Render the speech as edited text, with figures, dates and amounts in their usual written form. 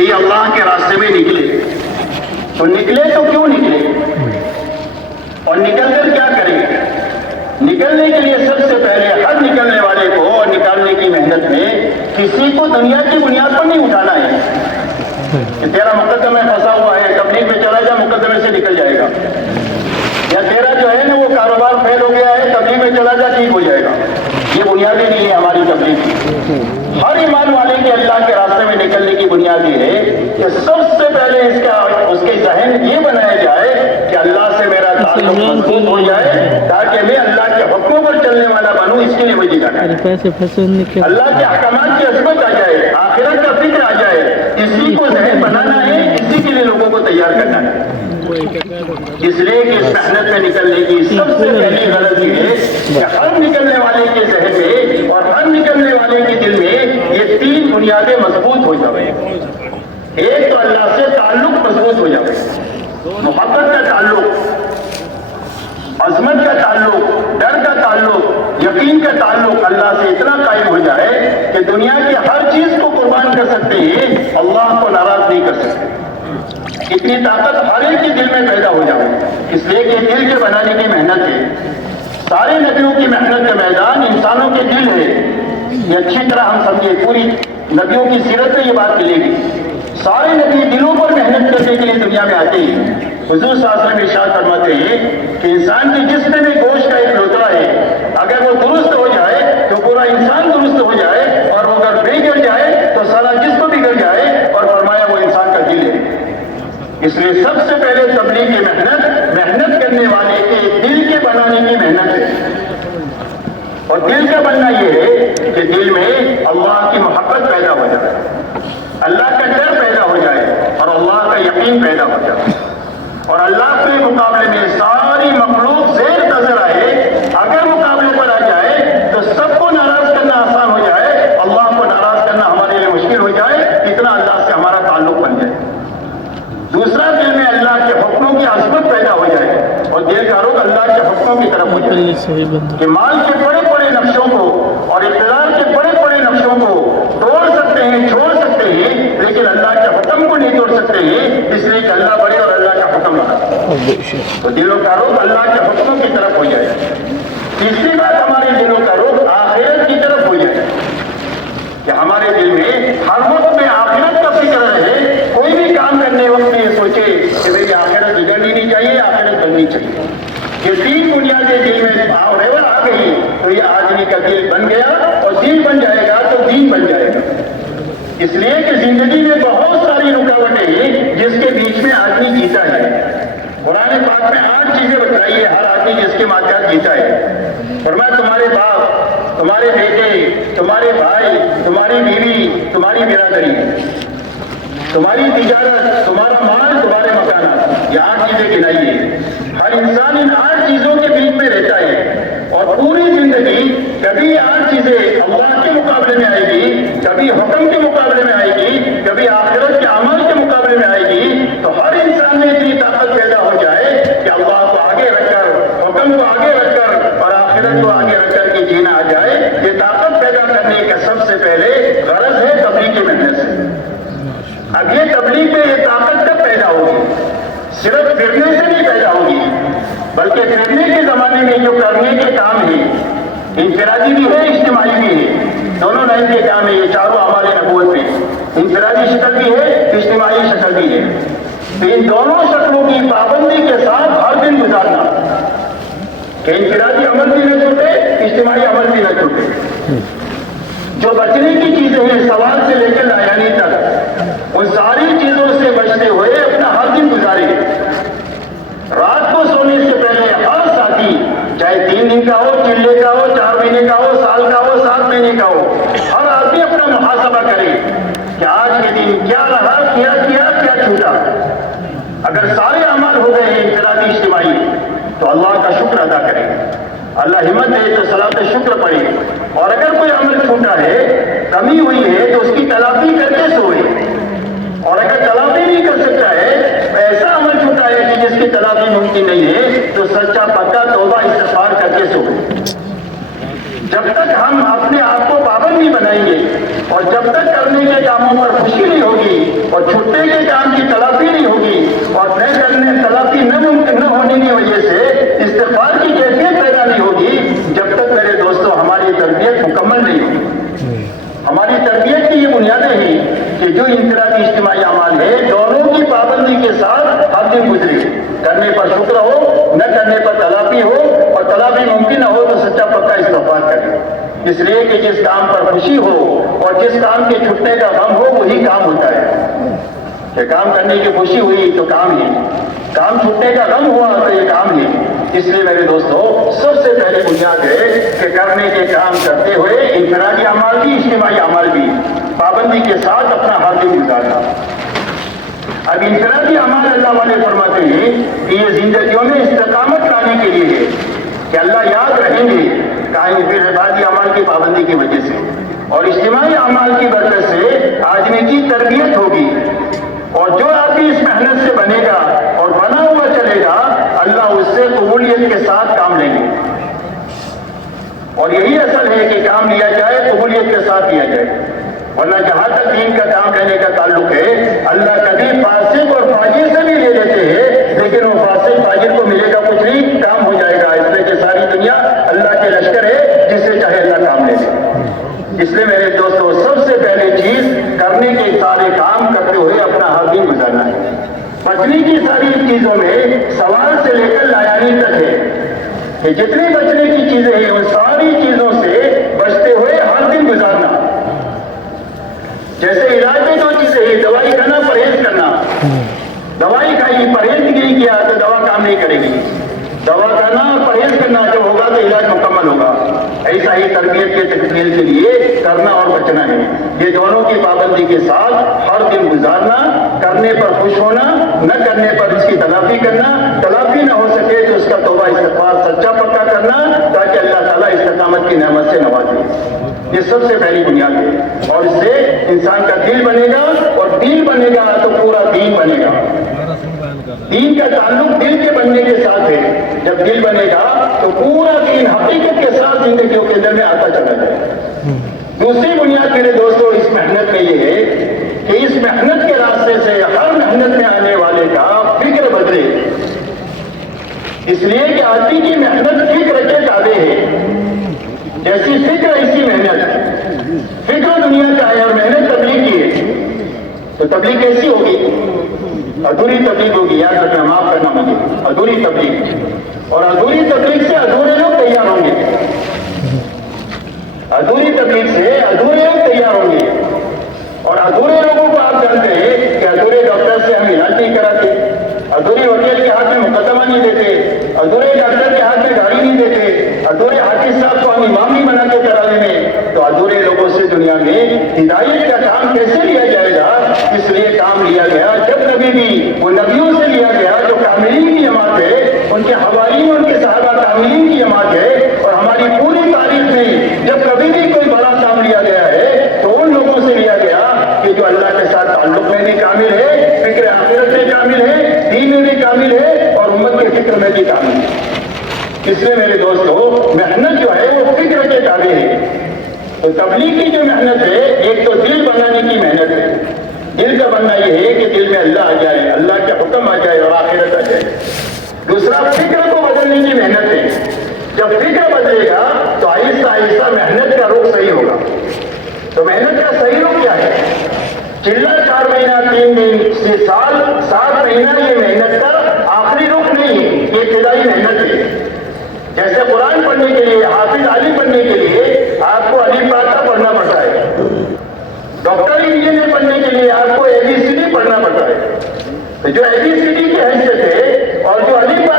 کہ یہ اللہ کے راستے میں نکلے. تو نکلے تو کیوں نکلے اور نکل کر کیا کریں؟ نکلنے کے لیے سب سے پہلے ہر نکلنے والے کو اور نکالنے کی محنت میں کسی کو دنیا کی بنیاد پر نہیں اٹھانا ہے کہ تیرا مقدمہ پھنسا ہوا ہے تبلیغ میں چلا جا مقدمے سے نکل جائے گا, یا تیرا جو ہے نا وہ کاروبار فیل ہو گیا ہے تبلیغ میں چلا جا ٹھیک ہو جائے گا. یہ بنیادیں نہیں ہے ہماری تبلیغ کی. ہر ایمان والے کے اللہ کے راستے میں نکلنے کی بنیاد یہ ہے کہ سب سے پہلے اس کے ذہن یہ بنایا جائے کہ اللہ سے میرا تعلق مضبوط ہو جائے تاکہ میں اللہ کے حکموں پر چلنے والا بنوں. اس کے لیے مجھے اللہ کے احکامات کی عظمت آ جائے, آخرت کا فکر آ جائے, اسی کو ذہن بنانا ہے, اسی کے لیے لوگوں کو تیار کرنا ہے. اس لیے کہ اس محنت میں نکلنے کی سب سے پہلی غلطی ہے کہ ہر نکلنے والے کے ذہن میں اور ہر نکلنے والے کے دل میں یہ تین بنیادیں مضبوط ہو جائیں. ایک تو اللہ سے تعلق مضبوط ہو جائے, محبت کا تعلق, عظمت کا تعلق, ڈر کا تعلق, یقین کا تعلق اللہ سے اتنا قائم ہو جائے کہ دنیا کی ہر چیز کو قربان کر سکتے ہیں, اللہ کو ناراض نہیں کر سکتے. اتنی طاقت ہر ایک کے دل میں پیدا ہو جائے. اس لیے کہ دل کے بنانے کی محنت ہے. سارے نبیوں کی محنت کا میدان انسانوں کے دل ہے. یہ اچھی طرح ہم سمجھے, پوری نبیوں کی سیرت میں یہ بات ملے گی. سارے نبی دلوں پر محنت کرنے کے لیے دنیا میں آتے ہیں. حضور صلی اللہ علیہ وسلم ارشاد فرماتے ہیں کہ انسان کے جسم میں گوشت کا ایک لوتھڑا ہے, اگر وہ درست ہو جائے تو پورا انسان درست ہو جائے, اور وہ اگر بگڑ جائے تو سارا جسم بگڑ جائے. اور فرمایا وہ انسان کا دل ہے. اس لیے سب سے پہلے تبلیغ کی محنت کرنے والے کے دل کے بنانے کی محنت ہے. اور دل کا بننا یہ ہے کہ دل میں اللہ کی محبت پیدا ہو جائے, اللہ کا ڈر پیدا ہو جائے, اور اللہ کا یقین پیدا ہو جائے, اور اللہ کے مقابلے میں ساری مخلوق زیر نظر آئے. اگر مقابلے پر آ جائے تو سب کو ناراض کرنا آسان ہو جائے, اللہ کو ناراض کرنا ہمارے لیے مشکل ہو جائے. اتنا اللہ سے ہمارا تعلق بن جائے. دوسرا, دل میں اللہ کے حکموں کی عظمت پیدا ہو جائے, اور دل کا رخ اللہ کے حکموں کی طرف ہو جائے کہ مال کے بڑے بڑے نقشوں کو اور اقتدار کے بڑے بڑے نقشوں کو توڑ سکتے ہیں, چھوڑ سکتے ہیں, لیکن اللہ کے حکم کو نہیں توڑ سکتے ہیں. اس لیے کہ اللہ بڑے اور اللہ کا حکم بڑا. تو دلوں کا رخ اللہ کے حکموں کی طرف ہو جائے. تیسری بات, ہمارے دلوں کا رخ آخرت کی طرف ہو جائے کہ ہمارے دل میں ہر وقت میں آخرت کا فکر رہے. کوئی بھی کام کرنے وقت میں یہ سوچے کہ میری آخرت بگڑنی نہیں چاہیے, آخرت بننی چاہیے. یہ تین بنیادیں دل میں ریور آ گئی تو یہ آدمی کا دل بن گیا, اور دل بن جائے گا تو دین بن جائے گا. اس لیے کہ زندگی میں بہت ساری رکاوٹیں ہیں جس کے بیچ میں آدمی جیتا ہے. قرآن پاک میں 8 چیزیں بتائی ہے ہر آدمی جس کے ماتحت جیتا ہے. فرمایا تمہارے باپ, تمہارے بیٹے, تمہارے بھائی, تمہاری بیوی, تمہاری برادری, تمہاری تجارت, تمہارا مال, تمہارے مکانات. یہ 8 چیزیں گنائی ہیں. ہر انسان ان 8 چیزوں کے بیچ میں رہتا ہے, اور پوری زندگی کبھی یہ 8 چیزیں اللہ کے مقابلے میں آئے گی, کبھی حکم کے مقابلے میں آئے گی, کبھی آخرت کے عمل کے مقابلے میں آئے گی. تو ہر انسان میں اتنی طاقت پیدا ہو جائے کہ اللہ کو آگے رکھ کر, حکم کو آگے رکھ کر, اور آخرت کو آگے رکھ کر کے جینا آ جائے. یہ طاقت پیدا کرنے کا سب سے پہلے غرض ہے تبلیغ کی محنت سے. اب یہ تبلیغ میں یہ طاقت کب پیدا ہوگی؟ صرف پھرنے سے نہیں پیدا ہوگی, بلکہ پھرنے کے زمانے میں جو کرنے کے کام ہیں, انفرادی بھی ہے, اجتماعی بھی ہے, دونوں لائن کے کام ہے. یہ چاروں ہمارے نبوت میں انفرادی شکل بھی ہے, اجتماعی شکل بھی ہے. تو ان دونوں شکلوں کی پابندی کے ساتھ ہر دن گزارنا کہ انفرادی عمل بھی نہ چھوٹے, اجتماعی عمل بھی نہ چھوٹے. جو بچنے کی چیزیں ہیں سوال سے لے کر لایانی تک, ان ساری چیزوں سے بچتے ہوئے اپنا ہر دن گزارے. رات کو سونے سے پہلے ہر ساتھی, چاہے 3 دن کا ہو, چلے کا ہو, 4 مہینے کا ہو, سال کا ہو, 7 مہینے کا ہو, ہر آدمی اپنا محاسبہ کرے کہ آج کے دن کیا رہا, کیا چھوٹا. اگر سارے عمل ہو گئے ہیں انفرادی اجتماعی تو اللہ کا شکر ادا کرے. اللہ ہمت دے تو صلاۃ شکر پڑھے. اور اگر کوئی عمل چھوٹا ہے, کمی ہوئی ہے, تو اس کی تلافی کر کے سوئے. اور اگر تلافی نہیں کر سکتا ہے, ایسا عمل چھوٹا ہے کہ جس کی تلافی ممکن نہیں ہے, تو سچا پکا توبہ استغفار کر کے سوئے. جب تک ہم اپنے آپ کو پابند نہیں بنائیں گے اور جب تک کرنے کے کاموں پر خوشی نہیں ہوگی, اور چھٹے کے کام کی تلافی نہیں ہوگی اور تلافی نہ ہونے کی وجہ سے استغفار کی کیفیت پیدا نہیں ہوگی جب تک میرے دوستوں ہماری تربیت مکمل نہیں ہوگی. ہماری تربیت کی یہ بنیادیں ہیں کہ جو انفرادی اجتماعی اعمال ہے دونوں کی پابندی کے ساتھ ہر دن گزرے, کرنے پر شکر ہو, نہ کرنے پر تلافی ہو, اور تلافی ممکن نہ ہو تو سچا پکا استغفار کرے. اس لیے کہ جس کام پر خوشی ہو اور جس کام کے چھٹنے کا غم ہو وہی کام ہوتا ہے. کہ کام کرنے کی خوشی ہوئی تو کام ہے, کام چھٹنے کا غم ہوا تو یہ کام ہے. اس لیے میرے دوستو سب سے پہلے بنیاد ہے کہ کرنے کے کام کرتے ہوئے انفرادی اعمال بھی اجتماعی اعمال بھی پابندی کے ساتھ اپنا ہر دن گزارنا. اب انفرادی اعمال اللہ والے فرماتے ہیں کہ یہ زندگیوں میں استقامت لانے کے لیے ہے کہ اللہ یاد رہیں گے قائم پھر عبادی اعمال کی پابندی کی وجہ سے, اور اجتماعی اعمال کی برکت سے آدمی کی تربیت ہوگی. اور جو آدمی اس محنت سے بنے گا اور بنا ہوا چلے گا اللہ اس سے قبولیت کے ساتھ کام لیں گے. اور یہی اصل ہے کہ کام لیا جائے قبولیت کے ساتھ لیا جائے, ورنہ جہاں تک دین کا کام لینے کا تعلق ہے اللہ کبھی فاسق اور فاجر سے بھی لے لیتے ہیں لیکن وہ فاسق فاجر کو ملے گا کچھ نہیں, کام ہو جائے گا. اس لیے کہ ساری دنیا اللہ کے لشکر ہے جس سے چاہے اللہ کام لے لے. اس لیے میرے دوستوں سب سے پہلے چیز کرنے کے سارے کام کرتے ہوئے اپنا ہر دن گزارنا ہے. بچنے کی ساری چیزوں میں سوال سے لے کر لایانی تک ہے کہ جتنی بچنے کی چیزیں ہیں ان ساری چیزوں سے بچتے ہوئے ہر دن گزارنا. جیسے علاج میں دو چیزیں ہیں, دوائی کھانا, پرہیز کرنا. دوائی کھائی پرہیز نہیں کیا تو دوا کام نہیں کرے گی. دوا کرنا اور پرہیز کرنا جب ہوگا تو علاج مکمل ہوگا. ایسا ہی تربیت کے تکمیل کے لیے کرنا اور بچنا ہے. یہ دونوں کی پابندی کے ساتھ ہر دن گزارنا, کرنے پر خوش ہونا, نہ کرنے پر اس کی تلافی کرنا, تلافی نہ ہو سکے تو اس کا توبہ استغفار سچا پکا کرنا تاکہ اللہ تعالیٰ استقامت کی نعمت سے نوازے. یہ سب سے پہلی بنیاد ہے اور اس سے انسان کا دل بنے گا, اور دل بنے گا تو پورا دین بنے گا. دین کا تعلق دل کے بننے کے ساتھ ہے. جب دل بنے گا تو پورا دین حقیقت کے ساتھ زندگیوں کے اندر میں آتا چلا جائے. دوسری بنیاد میرے دوستوں اس محنت میں یہ ہے کہ اس محنت کے راستے سے ہر محنت میں آنے والے کا فکر بدلے. اس لیے کہ آدمی کی محنت فکر کے تابع ہے. جیسی فکر ایسی محنت. فکر دنیا کا ہے اور محنت تبلیغ کی ہے تو تبلیغ کیسی ہوگی؟ ادھوری تبلیغ ہوگی. یاد رکھنا, معاف کرنا مجھے, ادھوری تبلیغ. اور ادھوری تبلیغ سے ادھورے لوگ تیار ہوں گے. ادھوری تبلیغ سے ادھورے لوگ تیار ہوں گے. اور ادھورے لوگوں کو آپ جانتے ہیں کہ ادھورے ڈاکٹر سے ہم علاج نہیں کراتے, ادھورے وکیل کے ہاتھ میں مقدمہ نہیں دیتے, ادھورے ڈاکٹر کے ہاتھ میں گاڑی نہیں دیتے, ادھورے حافظ صاحب کو ہم امام نہیں بنا کے کرانے میں. تو ادھورے لوگوں سے دنیا میں ہدایت کا کام کیسے لیا جائے گا؟ اس لیے کام لیا گیا جب کبھی بھی وہ نبیوں سے لیا گیا جو کاملین کی جماعت ہے, ان کے حوالین ان کے صحابہ کاملین کی جماعت ہے. اور ہماری پوری تاریخ میں جب کبھی بھی کوئی بڑا کام لیا گیا ہے تو ان لوگوں سے لیا گیا کہ جو اللہ کے ساتھ تعلق میں بھی کامل ہے, فکر آخرت میں کامل ہے, دین میں بھی کامل ہے, اور امت کے فکر میں بھی کامل ہے. اس لیے میرے دوستو محنت جو ہے وہ فکر کے تابع ہے. تو تبلیغ کی جو محنت ہے ایک تو دل بنانے کی محنت ہے. دل کا بننا یہ ہے کہ دل میں اللہ آ جائے, اللہ کے حکم آ جائے اور آخرت آ جائے. دوسرا فکر کو بدلنے کی محنت ہے. جب فکر بدلے گا تو آہستہ آہستہ محنت کا رخ صحیح ہوگا. تو محنت کا صحیح رخ کیا ہے؟ چلا 4 مہینہ 3 دن سے سال 7 مہینہ یہ محنت کا آخری رخ نہیں ہے, یہ ابتدائی محنت ہے. جیسے قرآن پڑھنے کے لیے, حافظ عالم بننے کے لیے آپ کو الف با تا پڑھنا پڑتا ہے. ڈاکٹر انجینئر بننے کے لیے آپ کو ABCD پڑھنا پڑتا ہے. جو ABCD کی حیثیت ہے اور جو الف با